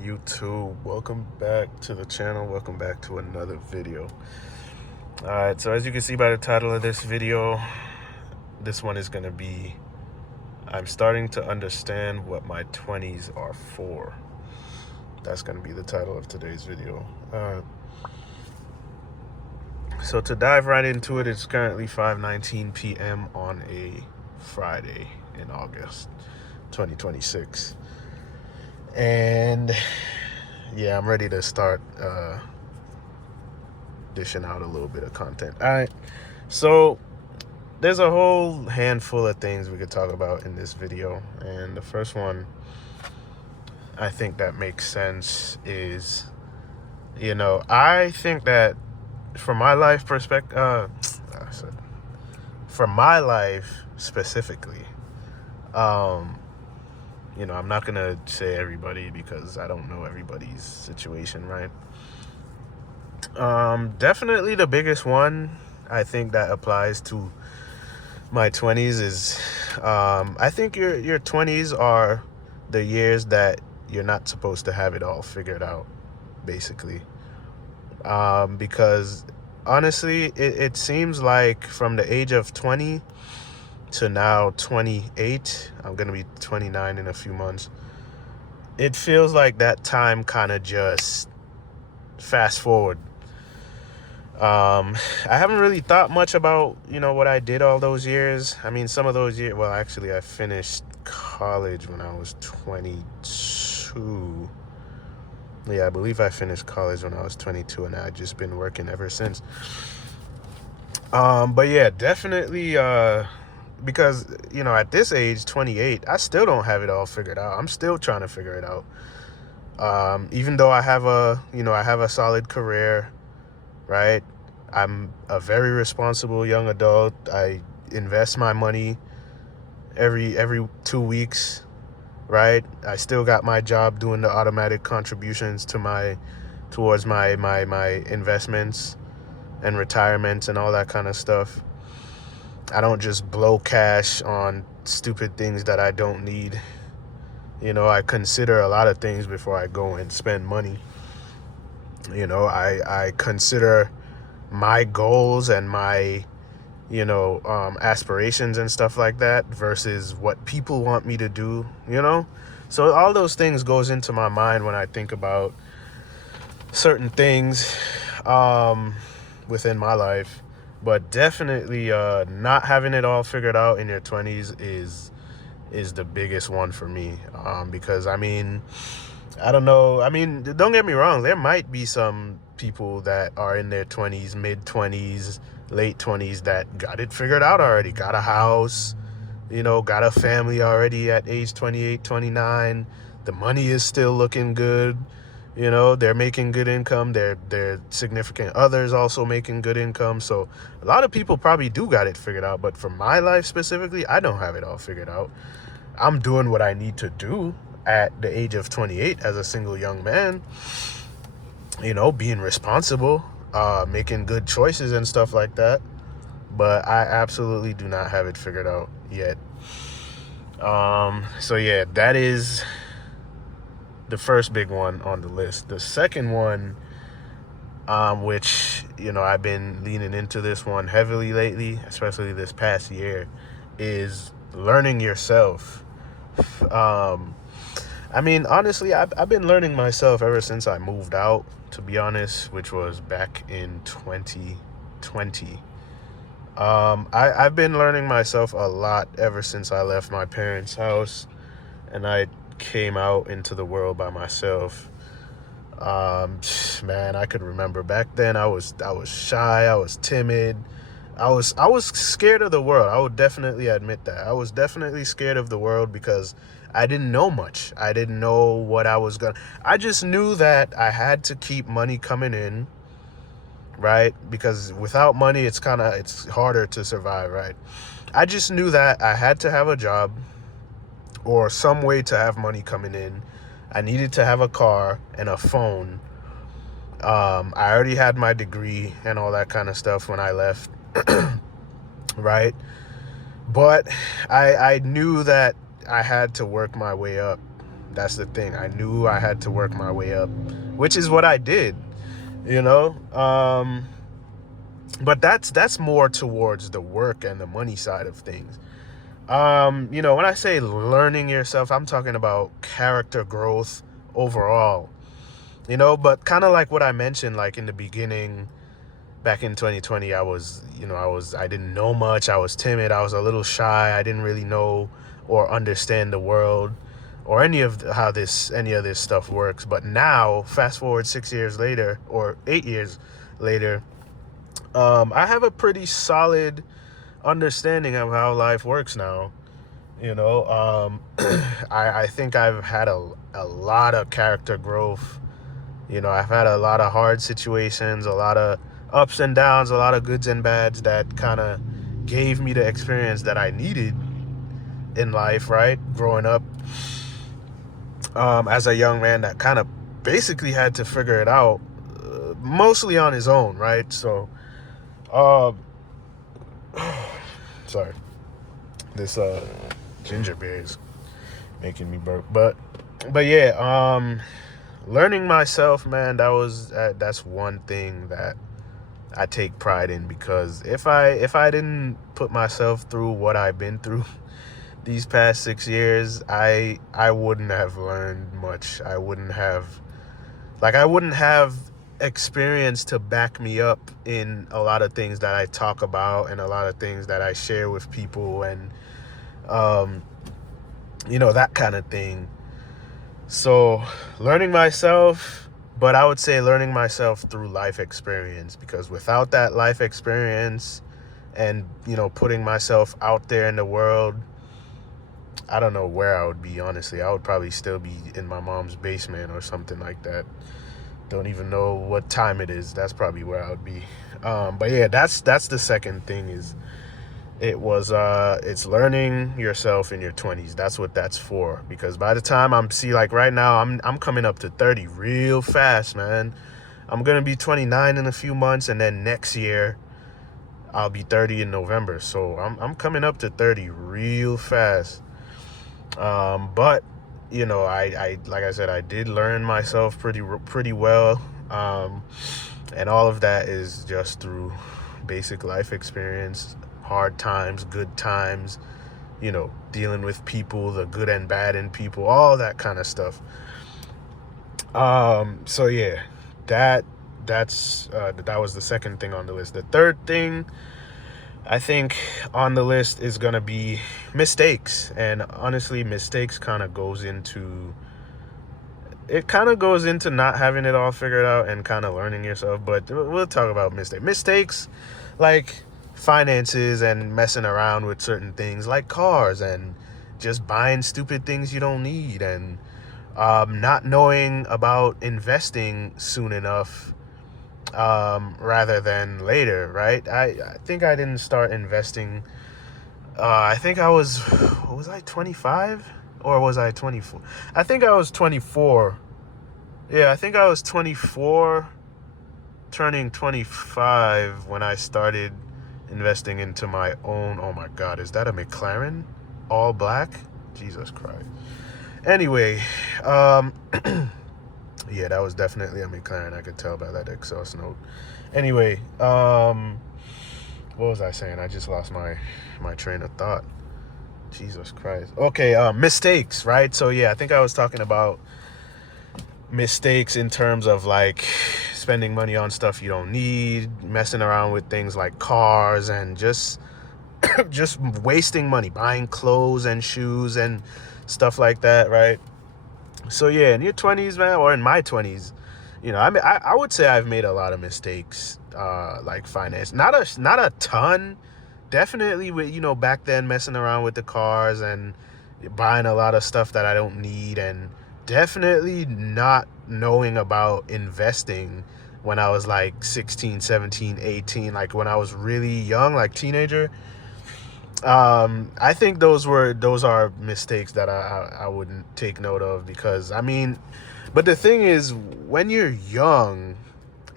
YouTube? Welcome back to the channel. Welcome back to another video. Alright, so as you can see by the title of this video, this one is going to be I'm starting to understand what my 20s are for. That's going to be the title of today's video. So to dive right into it, it's currently 5:19 p.m. on a Friday in August 2026. And yeah, I'm ready to start dishing out a little bit of content. All right, so there's a whole handful of things we could talk about in this video, and the first one I think that makes sense is, I think that from my life perspective, from my life specifically, I'm not gonna say everybody because I don't know everybody's situation, right? Definitely the biggest one I think that applies to my 20s is, I think your 20s are the years that you're not supposed to have it all figured out, basically. Because honestly, it seems like from the age of 20 to now 28, I'm gonna be 29 in a few months. It feels like that time kind of just fast forward. I haven't really thought much about, what I did all those years. I mean, some of those years, well, actually, I finished college when I was 22. Yeah, I believe I finished college when I was 22, and I've just been working ever since. But yeah, definitely, because, at this age, 28, I still don't have it all figured out. I'm still trying to figure it out. Even though I have a solid career, right? I'm a very responsible young adult. I invest my money every 2 weeks, right? I still got my job doing the automatic contributions towards my investments and retirements and all that kind of stuff. I don't just blow cash on stupid things that I don't need. I consider a lot of things before I go and spend money. I consider my goals and my, aspirations and stuff like that versus what people want me to do, So all those things goes into my mind when I think about certain things within my life. But definitely not having it all figured out in your 20s is the biggest one for me. Because, I don't know. Don't get me wrong. There might be some people that are in their 20s, mid-20s, late 20s that got it figured out already. Got a house, got a family already at age 28, 29. The money is still looking good. They're making good income. Their significant others also making good income. So a lot of people probably do got it figured out. But for my life specifically, I don't have it all figured out. I'm doing what I need to do at the age of 28 as a single young man, being responsible, making good choices and stuff like that. But I absolutely do not have it figured out yet. So yeah, that is the first big one on the list. The second one, which, I've been leaning into this one heavily lately, especially this past year, is learning yourself. Honestly, I've been learning myself ever since I moved out, to be honest, which was back in 2020. I've been learning myself a lot ever since I left my parents' house and I came out into the world by myself. Man, I could remember back then I was shy, I was timid. I was scared of the world. I would definitely admit that. I was definitely scared of the world because I didn't know much. I didn't know what I was gonna. I just knew that I had to keep money coming in, right? Because without money, it's harder to survive, right? I just knew that I had to have a job or some way to have money coming in. I needed to have a car and a phone. I already had my degree and all that kind of stuff when I left. Right? But I knew that I had to work my way up, That's the thing. I knew I had to work my way up, which is what I did, you know. But that's more towards the work and the money side of things. You know, when I say learning yourself, I'm talking about character growth overall, you know. But kind of like what I mentioned, like in the beginning, back in 2020, I didn't know much. I was timid. I was a little shy. I didn't really know or understand the world or any of any of this stuff works. But now, fast forward 6 years later or 8 years later, I have a pretty solid understanding of how life works now. You know, I think I've had a lot of character growth. You know, I've had a lot of hard situations, a lot of ups and downs, a lot of goods and bads that kind of gave me the experience that I needed in life, right? Growing up as a young man that kind of basically had to figure it out mostly on his own, right? So, uh, sorry, this ginger beer is making me burp, but yeah, learning myself, man, that's one thing that I take pride in, because if I didn't put myself through what I've been through these past 6 years, I wouldn't have learned much. I wouldn't have experience to back me up in a lot of things that I talk about and a lot of things that I share with people, and you know, that kind of thing. So learning myself, but I would say learning myself through life experience, because without that life experience and, you know, putting myself out there in the world, I don't know where I would be, honestly. I would probably still be in my mom's basement or something like that. Don't even know what time it is. That's probably where I would be. But yeah, that's the second thing, is it's learning yourself in your 20s. That's what that's for, because by the time like right now, I'm coming up to 30 real fast, man. I'm gonna be 29 in a few months, and then next year I'll be 30 in November. So I'm coming up to 30 real fast. But you know, I like I said, I did learn myself pretty well, and all of that is just through basic life experience, hard times, good times, you know, dealing with people, the good and bad in people, all that kind of stuff. So yeah, that was the second thing on the list. The third thing I think on the list is gonna be mistakes. And honestly, mistakes kind of goes into not having it all figured out and kind of learning yourself. But we'll talk about mistakes like finances and messing around with certain things like cars, and just buying stupid things you don't need, and not knowing about investing soon enough, rather than later, right? I think I didn't start investing. I think was I 25 or was I 24? I think I was 24. Yeah, I think I was 24, turning 25 when I started investing into my own. Oh my God, is that a McLaren? All black? Jesus Christ. Anyway, yeah, that was definitely a McLaren. I could tell by that exhaust note. Anyway, what was I saying? I just lost my train of thought. Jesus Christ. Okay, mistakes, right? So yeah, I think I was talking about mistakes in terms of like spending money on stuff you don't need, messing around with things like cars, and just just wasting money buying clothes and shoes and stuff like that, right? So yeah, in your 20s, man, or in my 20s, you know, I mean, I would say I've made a lot of mistakes, like finance, not a ton, definitely with, you know, back then messing around with the cars and buying a lot of stuff that I don't need, and definitely not knowing about investing when I was like 16, 17, 18, like when I was really young, like teenager. I think those are mistakes that I wouldn't take note of, because I mean, but the thing is, when you're young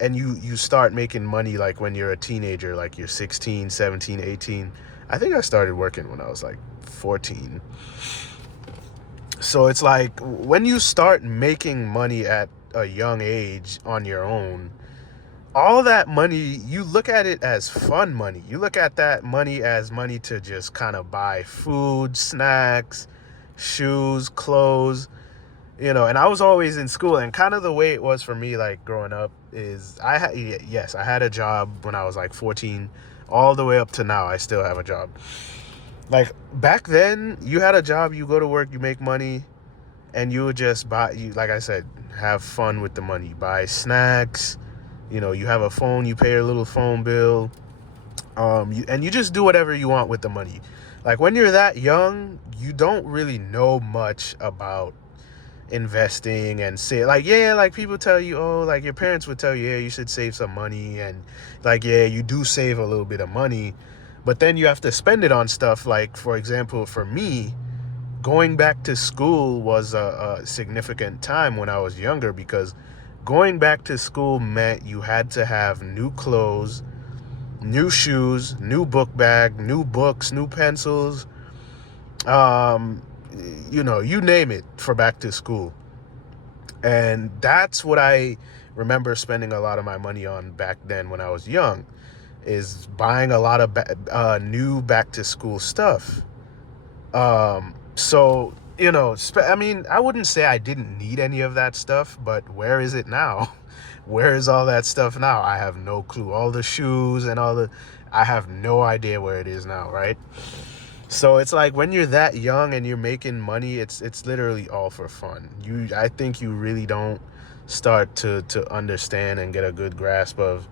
and you start making money, like when you're a teenager, like you're 16, 17, 18. I think I started working when I was like 14. So it's like when you start making money at a young age on your own, all that money, you look at it as fun money. You look at that money as money to just kind of buy food, snacks, shoes, clothes, and I was always in school, and kind of the way it was for me, like growing up, is yes, I had a job when I was like 14, all the way up to now. I still have a job. Like back then, you had a job, you go to work, you make money, and you would just like I said, have fun with the money, buy snacks. You have a phone, you pay your little phone bill, and you just do whatever you want with the money. Like when you're that young, you don't really know much about investing and say, like, yeah, like people tell you, oh, like your parents would tell you, yeah, you should save some money, and like, yeah, you do save a little bit of money, but then you have to spend it on stuff. Like, for example, for me, going back to school was a significant time when I was younger, because going back to school meant you had to have new clothes, new shoes, new book bag, new books, new pencils, you name it, for back to school. And that's what I remember spending a lot of my money on back then when I was young, is buying a lot of new back to school stuff. So, I mean, I wouldn't say I didn't need any of that stuff, but where is it now? Where is all that stuff now? I have no clue. All the shoes and I have no idea where it is now, right? So it's like when you're that young and you're making money, it's literally all for fun. I think you really don't start to understand and get a good grasp of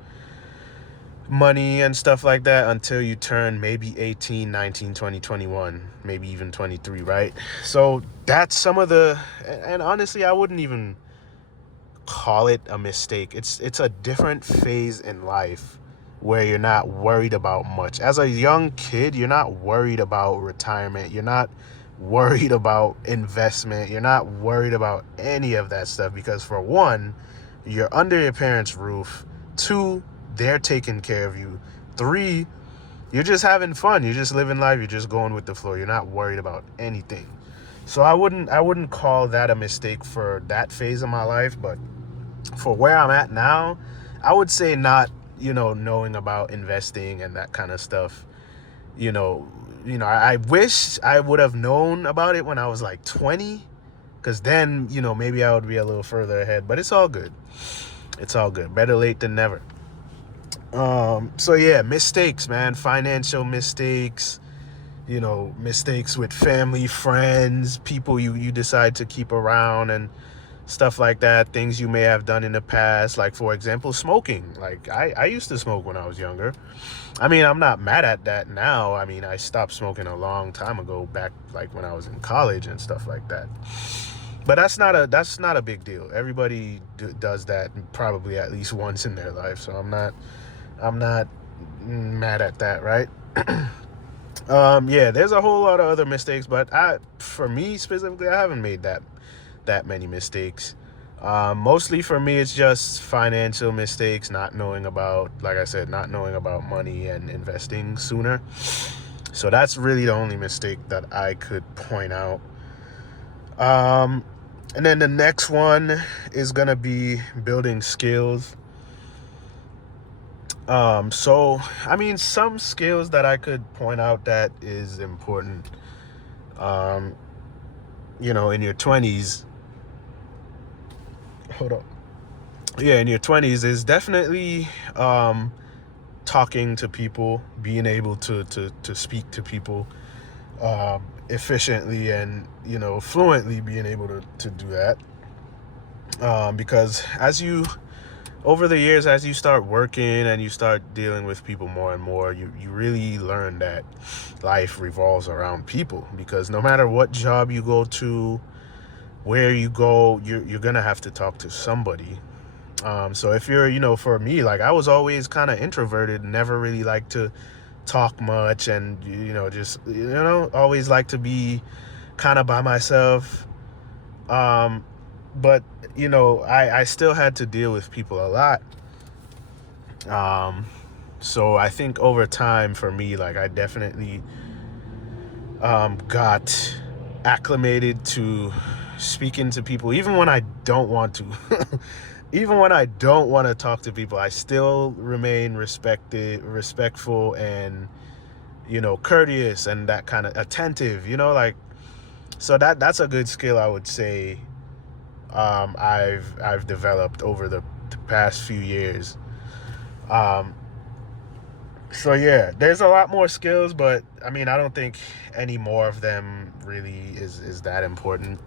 money and stuff like that until you turn maybe 18, 19, 20, 21, maybe even 23, right? So that's some of and honestly, I wouldn't even call it a mistake. It's a different phase in life where you're not worried about much. As a young kid, you're not worried about retirement. You're not worried about investment. You're not worried about any of that stuff, because for one, you're under your parents' roof. Two, they're taking care of you. Three, you're just having fun. You're just living life. You're just going with the flow. You're not worried about anything. So I wouldn't call that a mistake for that phase of my life, but for where I'm at now, I would say not, knowing about investing and that kind of stuff. I wish I would have known about it when I was like 20, because then, maybe I would be a little further ahead, but it's all good. It's all good. Better late than never. So yeah, mistakes, man. Financial mistakes, mistakes with family, friends, people you decide to keep around, and stuff like that. Things you may have done in the past, like for example, smoking. Like I used to smoke when I was younger. I mean, I'm not mad at that now. I mean, I stopped smoking a long time ago, back like when I was in college and stuff like that. But that's not a big deal. Everybody does that probably at least once in their life. So I'm not mad at that, right? Yeah, there's a whole lot of other mistakes, but for me specifically, I haven't made that many mistakes. Mostly for me, it's just financial mistakes, not knowing about money and investing sooner. So that's really the only mistake that I could point out. And then the next one is gonna be building skills. So I mean, some skills that I could point out that is important, in your 20s. Hold on. Yeah, in your 20s is definitely talking to people, being able to speak to people efficiently and, fluently, being able to do that. Because over the years, as you start working and you start dealing with people more and more, you really learn that life revolves around people, because no matter what job you go to, where you go, you're gonna have to talk to somebody. So if you're, for me, like I was always kind of introverted, never really liked to talk much, and just always like to be kind of by myself. But I still had to deal with people a lot. So I think over time for me, like I definitely got acclimated to speaking to people, even when I don't want to. Even when I don't want to talk to people, I still remain respectful, and courteous, and that kind of attentive. Like, so that's a good skill, I would say. I've developed over the past few years. So yeah, there's a lot more skills, but I mean, I don't think any more of them really is that important.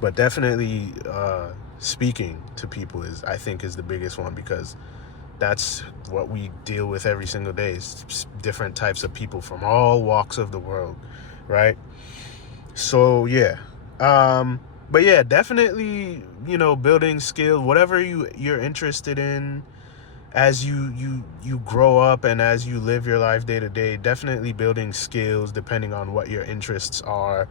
But definitely speaking to people I think is the biggest one, because that's what we deal with every single day. It's different types of people from all walks of the world, right? So yeah. But yeah, definitely, building skill, whatever you're interested in, as you grow up and as you live your life day to day, definitely building skills depending on what your interests are,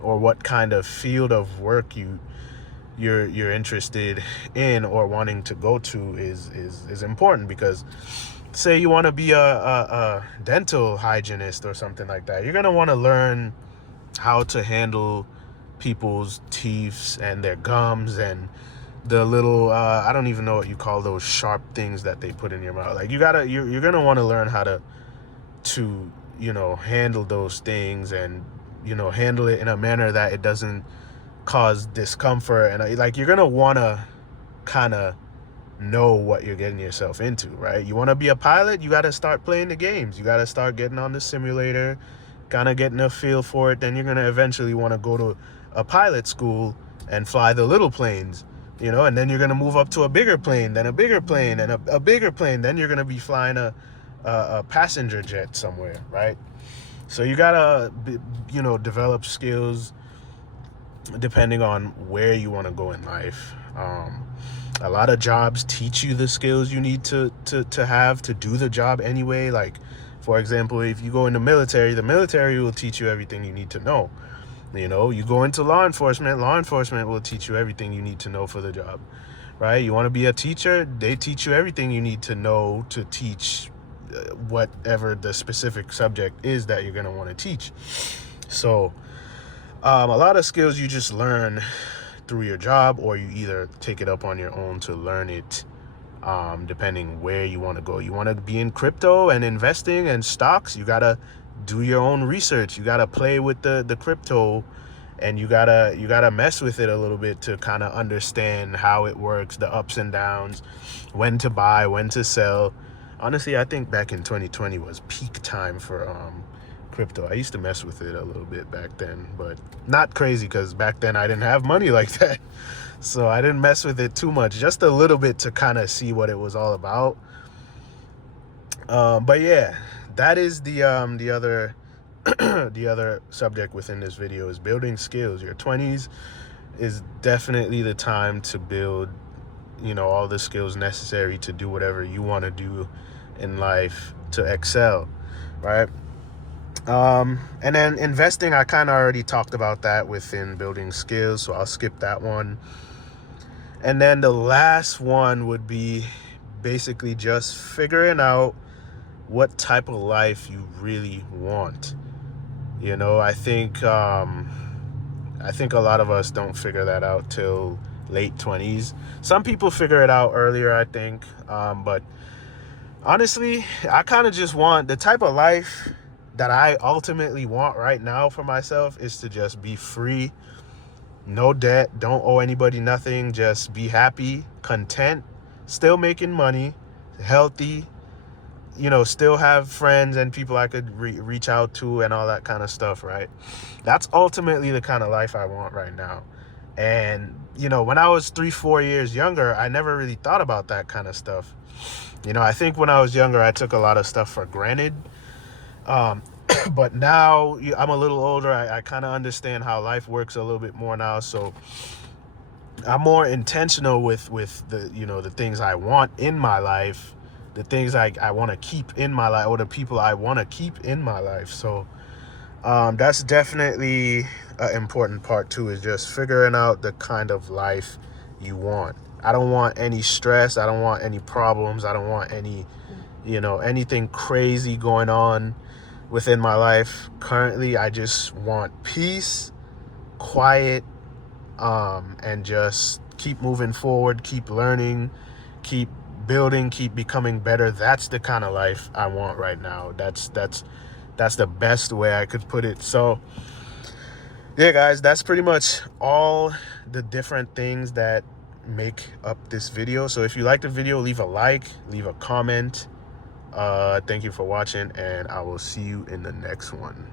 or what kind of field of work you're interested in or wanting to go to is important. Because say you want to be a dental hygienist or something like that, you're going to want to learn how to handle people's teeth and their gums and the little I don't even know what you call those sharp things that they put in your mouth. Like, you're gonna want to learn how to handle those things, and handle it in a manner that it doesn't cause discomfort. And like, you're gonna want to kind of know what you're getting yourself into, right? You want to be a pilot, you got to start playing the games, you got to start getting on the simulator, kind of getting a feel for it. Then you're gonna eventually want to go to a pilot school and fly the little planes, and then you're going to move up to a bigger plane, then a bigger plane, and a bigger plane. Then you're going to be flying a passenger jet somewhere, right? So you got to, develop skills depending on where you want to go in life. A lot of jobs teach you the skills you need to have to do the job anyway. Like, for example, if you go in the military will teach you everything you need to know. You go into law enforcement will teach you everything you need to know for the job, right? You want to be a teacher, they teach you everything you need to know to teach whatever the specific subject is that you're going to want to teach. So a lot of skills you just learn through your job, or you either take it up on your own to learn it, depending where you want to go. You want to be in crypto and investing and stocks, you got to do your own research. You got to play with the crypto, and you gotta mess with it a little bit to kind of understand how it works, the ups and downs, when to buy, when to sell. Honestly, I think back in 2020 was peak time for crypto. I used to mess with it a little bit back then, but not crazy, because back then I didn't have money like that. So I didn't mess with it too much, just a little bit to kind of see what it was all about. But yeah, that is the other the other subject within this video, is building skills. Your 20s is definitely the time to build, all the skills necessary to do whatever you want to do in life to excel, right? And then investing, I kind of already talked about that within building skills, so I'll skip that one. And then the last one would be basically just figuring out what type of life you really want. I think a lot of us don't figure that out till late 20s. Some people figure it out earlier, I think. But honestly, I kind of just want the type of life that I ultimately want right now for myself is to just be free, no debt, don't owe anybody nothing, just be happy, content, still making money, healthy, still have friends and people I could reach out to and all that kind of stuff, right? That's ultimately the kind of life I want right now. And, when I was 3-4 years younger, I never really thought about that kind of stuff. I think when I was younger, I took a lot of stuff for granted. But now I'm a little older. I kind of understand how life works a little bit more now. So I'm more intentional with the, the things I want in my life, the things I want to keep in my life, or the people I want to keep in my life. So that's definitely an important part too, is just figuring out the kind of life you want. I don't want any stress. I don't want any problems. I don't want any, anything crazy going on. within my life. Currently, I just want peace, quiet, and just keep moving forward, keep learning, keep building, keep becoming better. That's the kind of life I want right now. That's the best way I could put it. So yeah, guys, that's pretty much all the different things that make up this video. So if you like the video, leave a like, leave a comment. Thank you for watching, and I will see you in the next one.